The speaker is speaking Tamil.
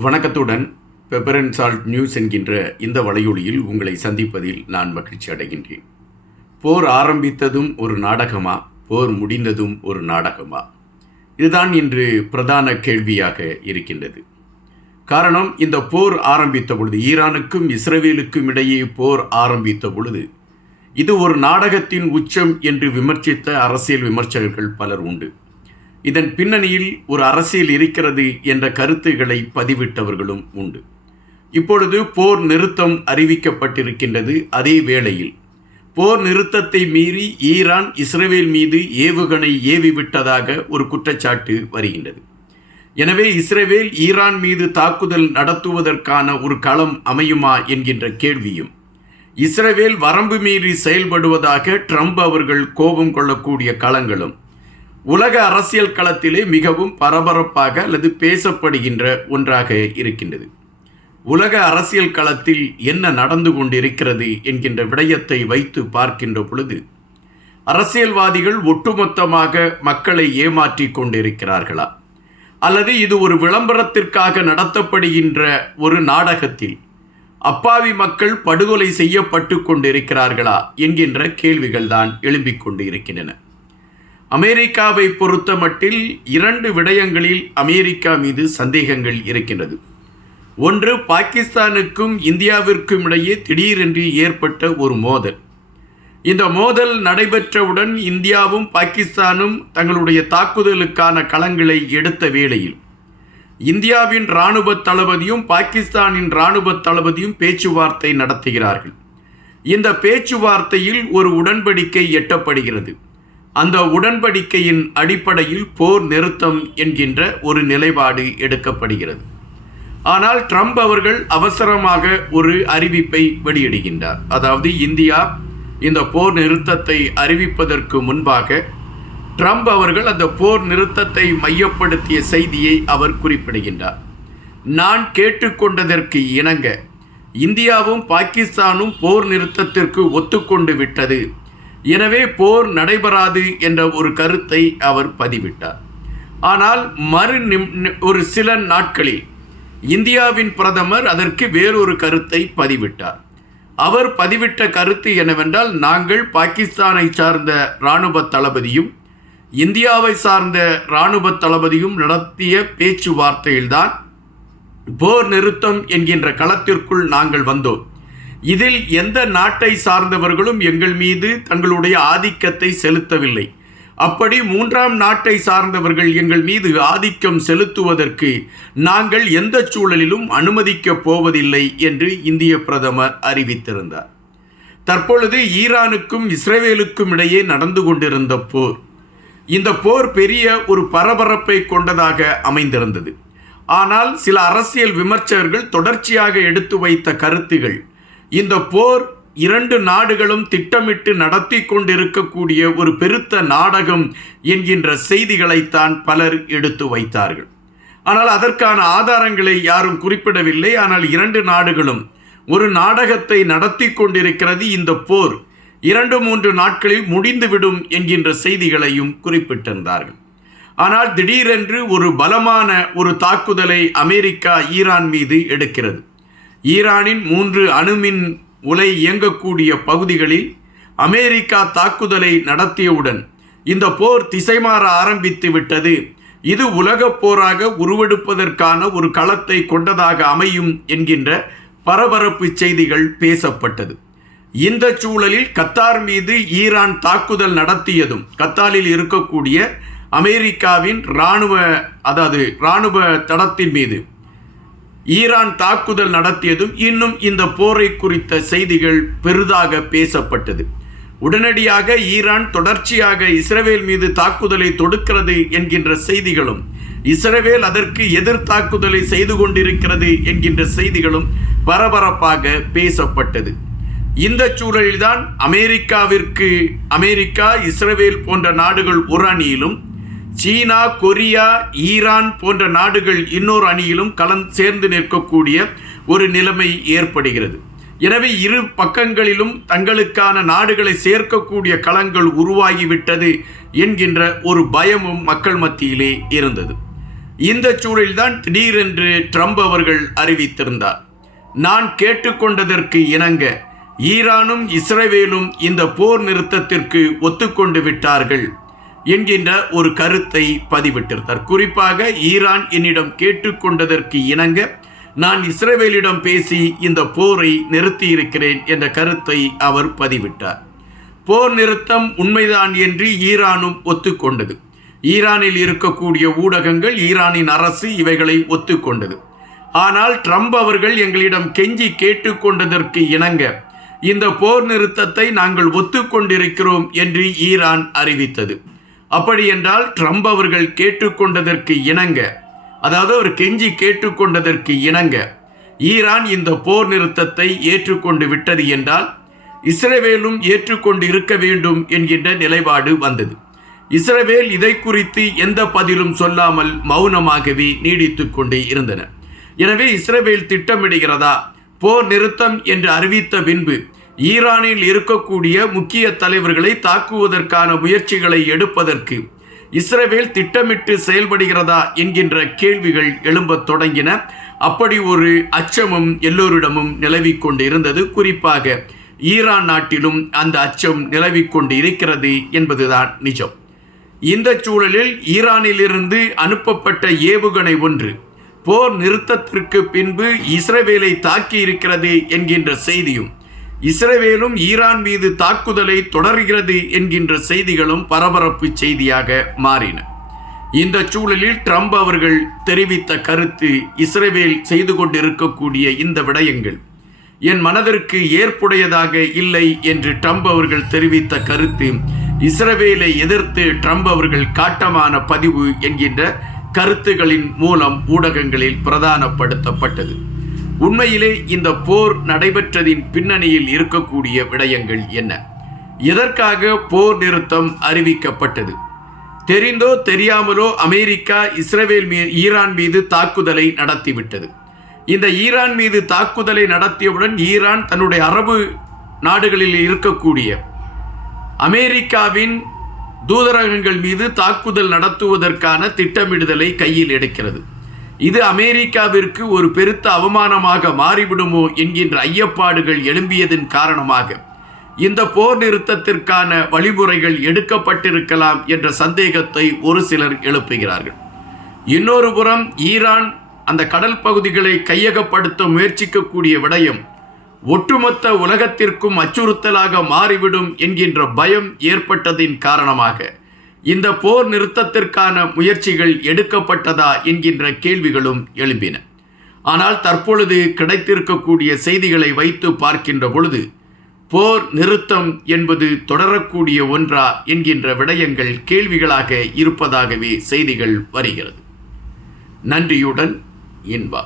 வணக்கத்துடன் பெப்பர் அண்ட் சால்ட் நியூஸ் என்கின்ற இந்த வலையொலியில் உங்களை சந்திப்பதில் நான் மகிழ்ச்சி அடைகின்றேன். போர் ஆரம்பித்ததும் ஒரு நாடகமா? போர் முடிந்ததும் ஒரு நாடகமா? இதுதான் இன்று பிரதான கேள்வியாக இருக்கின்றது. காரணம் இந்த போர் ஆரம்பித்த பொழுது ஈரானுக்கும் இஸ்ரேலுக்கும் இடையே போர் ஆரம்பித்த பொழுது இது ஒரு நாடகத்தின் உச்சம் என்று விமர்சித்த அரசியல் விமர்சகர்கள் பலர் உண்டு. இதன் பின்னணியில் ஒரு அரசியல் இருக்கிறது என்ற கருத்துக்களை பதிவிட்டவர்களும் உண்டு. இப்பொழுது போர் நிறுத்தம் அறிவிக்கப்பட்டிருக்கின்றது அதே வேளையில். போர் நிறுத்தத்தை மீறி ஈரான் இஸ்ரேல் மீது ஏவுகணை ஏவிவிட்டதாக ஒரு குற்றச்சாட்டு வருகின்றது. எனவே இஸ்ரேல் ஈரான் மீது தாக்குதல் நடத்துவதற்கான ஒரு களம் அமையுமா என்கின்ற கேள்வியும் இஸ்ரேல் வரம்பு மீறி செயல்படுவதாக ட்ரம்ப் அவர்கள் கோபம் கொள்ளக்கூடிய களங்களும் உலக அரசியல் களத்திலே மிகவும் பரபரப்பாக அல்லது பேசப்படுகின்ற ஒன்றாக இருக்கின்றது. உலக அரசியல் களத்தில் என்ன நடந்து கொண்டிருக்கிறது என்கின்ற விடயத்தை வைத்து பார்க்கின்ற பொழுது அரசியல்வாதிகள் ஒட்டுமொத்தமாக மக்களை ஏமாற்றி கொண்டிருக்கிறார்களா? அல்லது இது ஒரு விளம்பரத்திற்காக நடத்தப்படுகின்ற ஒரு நாடகத்தில் அப்பாவி மக்கள் படுகொலை செய்யப்பட்டு கொண்டிருக்கிறார்களா என்கின்ற கேள்விகள் தான் எழும்பிக் கொண்டு இருக்கின்றன அமெரிக்காவை பொறுத்த மட்டில் இரண்டு விடயங்களில் அமெரிக்கா மீது சந்தேகங்கள் இருக்கின்றது. ஒன்று பாகிஸ்தானுக்கும் இந்தியாவிற்கும் இடையே திடீரென்று ஏற்பட்ட ஒரு மோதல். இந்த மோதல் நடைபெற்றவுடன் இந்தியாவும் பாகிஸ்தானும் தங்களுடைய தாக்குதலுக்கான களங்களை எடுத்த வேளையில் இந்தியாவின் இராணுவ தளபதியும் பாகிஸ்தானின் இராணுவ தளபதியும் பேச்சுவார்த்தை நடத்துகிறார்கள். இந்த பேச்சுவார்த்தையில் ஒரு உடன்படிக்கை எட்டப்படுகிறது. அந்த உடன்படிக்கையின் அடிப்படையில் போர் நிறுத்தம் என்கின்ற ஒரு நிலைப்பாடு எடுக்கப்படுகிறது. ஆனால் ட்ரம்ப் அவர்கள் அவசரமாக ஒரு அறிவிப்பை வெளியிடுகின்றார். அதாவது இந்தியா இந்த போர் நிறுத்தத்தை அறிவிப்பதற்கு முன்பாக ட்ரம்ப் அவர்கள் அந்த போர் நிறுத்தத்தை மையப்படுத்திய செய்தியை அவர் குறிப்பிடுகின்றார். நான் கேட்டுக்கொண்டதற்கு இணங்க இந்தியாவும் பாகிஸ்தானும் போர் நிறுத்தத்திற்கு ஒத்துக்கொண்டு விட்டது எனவே போர் நடைபெறாது என்ற ஒரு கருத்தை அவர் பதிவிட்டார். ஆனால் மறு ஒரு சில நாட்களில் இந்தியாவின் பிரதமர் அதற்கு வேறொரு கருத்தை பதிவிட்டார். அவர் பதிவிட்ட கருத்து என்னவென்றால் நாங்கள் பாகிஸ்தானை சார்ந்த இராணுவ தளபதியும் இந்தியாவை சார்ந்த இராணுவ தளபதியும் நடத்திய பேச்சுவார்த்தையில்தான் போர் நிறுத்தம் என்கின்ற களத்திற்குள் நாங்கள் வந்தோம். இதில் எந்த நாட்டை சார்ந்தவர்களும் எங்கள் மீது தங்களுடைய ஆதிக்கத்தை செலுத்தவில்லை. அப்படி மூன்றாம் நாட்டை சார்ந்தவர்கள் எங்கள் மீது ஆதிக்கம் செலுத்துவதற்கு நாங்கள் எந்த சூழலிலும் அனுமதிக்கப் போவதில்லை என்று இந்திய பிரதமர் அறிவித்திருந்தார். தற்பொழுது ஈரானுக்கும் இஸ்ரேலுக்கும் இடையே நடந்து கொண்டிருந்த போர் இந்த போர் பெரிய ஒரு பரபரப்பை கொண்டதாக அமைந்திருந்தது. ஆனால் சில அரசியல் விமர்சகர்கள் தொடர்ச்சியாக எடுத்து வைத்த கருத்துகள் இந்த போர் இரண்டு நாடுகளும் திட்டமிட்டு நடத்தி கொண்டிருக்கக்கூடிய ஒரு பெருத்த நாடகம் என்கின்ற செய்திகளைத்தான் பலர் எடுத்து வைத்தார்கள். ஆனால் அதற்கான ஆதாரங்களை யாரும் குறிப்பிடவில்லை. ஆனால் இரண்டு நாடுகளும் ஒரு நாடகத்தை நடத்தி கொண்டிருக்கிறது இந்த போர் இரண்டு மூன்று நாட்களில் முடிந்துவிடும் என்கின்ற செய்திகளையும் குறிப்பிட்டிருந்தார்கள். ஆனால் திடீரென்று ஒரு பலமான ஒரு தாக்குதலை அமெரிக்கா ஈரான் மீது எடுக்கிறது. ஈரானின் மூன்று அணுமின் உலை இயங்கக்கூடிய பகுதிகளில் அமெரிக்கா தாக்குதலை நடத்தியவுடன் இந்த போர் திசைமாற ஆரம்பித்து விட்டது. இது உலகப் போராக உருவெடுப்பதற்கான ஒரு களத்தை கொண்டதாக அமையும் என்கின்ற பரபரப்பு செய்திகள் பேசப்பட்டது. இந்த சூழலில் கத்தார் மீது ஈரான் தாக்குதல் நடத்தியதும் கத்தாரில் இருக்கக்கூடிய அமெரிக்காவின் இராணுவ அதாவது இராணுவ தடத்தின் மீது ஈரான் தாக்குதல் நடத்தியதும் இன்னும் இந்த போரை குறித்த செய்திகள் பெரிதாக பேசப்பட்டது. உடனடியாக ஈரான் தொடர்ச்சியாக இஸ்ரேல் மீது தாக்குதலை தொடுக்கிறது என்கின்ற செய்திகளும் இஸ்ரேல் அதற்கு எதிர் தாக்குதலை செய்து கொண்டிருக்கிறது என்கின்ற செய்திகளும் பரபரப்பாக பேசப்பட்டது. இந்த சூழலில்தான் அமெரிக்காவிற்கு அமெரிக்கா இஸ்ரேல் போன்ற நாடுகள் ஒரு அணியிலும் சீனா கொரியா ஈரான் போன்ற நாடுகள் இன்னொரு அணியிலும் கலந்து சேர்ந்து நிற்கக்கூடிய ஒரு நிலைமை ஏற்படுகிறது. எனவே இரு பக்கங்களிலும் தங்களுக்கான நாடுகளை சேர்க்கக்கூடிய களங்கள் உருவாகிவிட்டது என்கின்ற ஒரு பயமும் மக்கள் மத்தியிலே இருந்தது. இந்த சூழலில்தான் திடீரென்று ட்ரம்ப் அவர்கள் அறிவித்திருந்தார். நான் கேட்டுக்கொண்டதற்கு இணங்க ஈரானும் இஸ்ரேவேலும் இந்த போர் நிறுத்தத்திற்கு ஒத்துக்கொண்டு விட்டார்கள். என்கின்ற ஒரு கருத்தை பதிவிட்டிருந்தார். குறிப்பாக ஈரான் என்னிடம் கேட்டுக்கொண்டதற்கு இணங்க நான் இஸ்ரேவேலிடம் பேசி இந்த போரை நிறுத்தியிருக்கிறேன் என்ற கருத்தை அவர் பதிவிட்டார். போர் நிறுத்தம் உண்மைதான் என்று ஈரானும் ஒத்துக்கொண்டது. ஈரானில் இருக்கக்கூடிய ஊடகங்கள் ஈரானின் அரசு இவைகளை ஒத்துக்கொண்டது. ஆனால் ட்ரம்ப் அவர்கள் எங்களிடம் கெஞ்சி கேட்டுக்கொண்டதற்கு இணங்க இந்த போர் நிறுத்தத்தை நாங்கள் ஒத்துக்கொண்டிருக்கிறோம் என்று ஈரான் அறிவித்தது. அப்படி என்றால் ட்ரம்ப் அவர்கள் கேட்டுக்கொண்டதற்கு இணங்க அதாவது அவர் கெஞ்சி கேட்டுக்கொண்டதற்கு இணங்க ஈரான் இந்த போர் நிறுத்தத்தை ஏற்றுக்கொண்டு விட்டது என்றால் இஸ்ரேவேலும் ஏற்றுக்கொண்டு இருக்க வேண்டும் என்கின்ற நிலைப்பாடு வந்தது. இஸ்ரேவேல் இதை குறித்து எந்த பதிலும் சொல்லாமல் மௌனமாகவே நீடித்து கொண்டே இருந்தன. எனவே இஸ்ரேவேல் திட்டமிடுகிறதா? போர் நிறுத்தம் என்று அறிவித்த பின்பு ஈரானில் இருக்கக்கூடிய முக்கிய தலைவர்களை தாக்குவதற்கான முயற்சிகளை எடுப்பதற்கு இஸ்ரேவேல் திட்டமிட்டு செயல்படுகிறதா என்கின்ற கேள்விகள் எழும்பத் தொடங்கின. அப்படி ஒரு அச்சமும் எல்லோரிடமும் நிலவிக் கொண்டு இருந்தது குறிப்பாக ஈரான் நாட்டிலும் அந்த அச்சம் நிலவிக் கொண்டு இருக்கிறது என்பதுதான் நிஜம். இந்த சூழலில் ஈரானிலிருந்து அனுப்பப்பட்ட ஏவுகணை ஒன்று போர் நிறுத்தத்திற்கு பின்பு இஸ்ரேவேலை தாக்கி இருக்கிறது என்கின்ற செய்தியும் இஸ்ரேவேலும் ஈரான் மீது தாக்குதலை தொடர்கிறது என்கின்ற செய்திகளும் பரபரப்பு செய்தியாக மாறின. இந்த சூழலில் ட்ரம்ப் அவர்கள் தெரிவித்த கருத்து இஸ்ரேவேல் செய்து கொண்டிருக்கக்கூடிய இந்த விடயங்கள். என் மனதிற்கு ஏற்புடையதாக இல்லை என்று ட்ரம்ப் அவர்கள் தெரிவித்த கருத்து இஸ்ரவேலை எதிர்த்து ட்ரம்ப் அவர்கள் காட்டமான பதிவு என்கின்ற கருத்துகளின் மூலம் ஊடகங்களில் பிரதானப்படுத்தப்பட்டது. உண்மையிலே இந்த போர் நடைபெற்றதின் பின்னணியில் இருக்கக்கூடிய விடயங்கள் என்ன? எதற்காக போர் நிறுத்தம் அறிவிக்கப்பட்டது? தெரிந்தோ தெரியாமலோ அமெரிக்கா இஸ்ரேல் மீ ஈரான் மீது தாக்குதலை நடத்திவிட்டது. இந்த ஈரான் மீது தாக்குதலை நடத்தியவுடன் ஈரான் தன்னுடைய அரபு நாடுகளில் இருக்கக்கூடிய அமெரிக்காவின் தூதரகங்கள் மீது தாக்குதல் நடத்துவதற்கான திட்டமிடுதலை கையில் எடுக்கிறது. இது அமெரிக்காவிற்கு ஒரு பெருத்த அவமானமாக மாறிவிடுமோ என்கின்ற ஐயப்பாடுகள் எழும்பியதன் காரணமாக. இந்த போர் நிறுத்தத்திற்கான வழிமுறைகள் எடுக்கப்பட்டிருக்கலாம் என்ற சந்தேகத்தை ஒரு சிலர் எழுப்புகிறார்கள். இன்னொரு புறம் ஈரான் அந்த கடல் பகுதிகளை கையகப்படுத்த முயற்சிக்கக்கூடிய விடயம் ஒட்டுமொத்த உலகத்திற்கும் அச்சுறுத்தலாக மாறிவிடும் என்கின்ற பயம் ஏற்பட்டதின் காரணமாக. இந்த போர் நிறுத்தத்திற்கான முயற்சிகள் எடுக்கப்பட்டதா என்கின்ற கேள்விகளும் எழும்பின. ஆனால் தற்பொழுது கிடைத்திருக்கக்கூடிய செய்திகளை வைத்து பார்க்கின்ற பொழுது போர் நிறுத்தம் என்பது தொடரக்கூடிய ஒன்றா என்கின்ற விடயங்கள் கேள்விகளாக இருப்பதாகவே செய்திகள் வருகிறது. நன்றியுடன் இன்பா.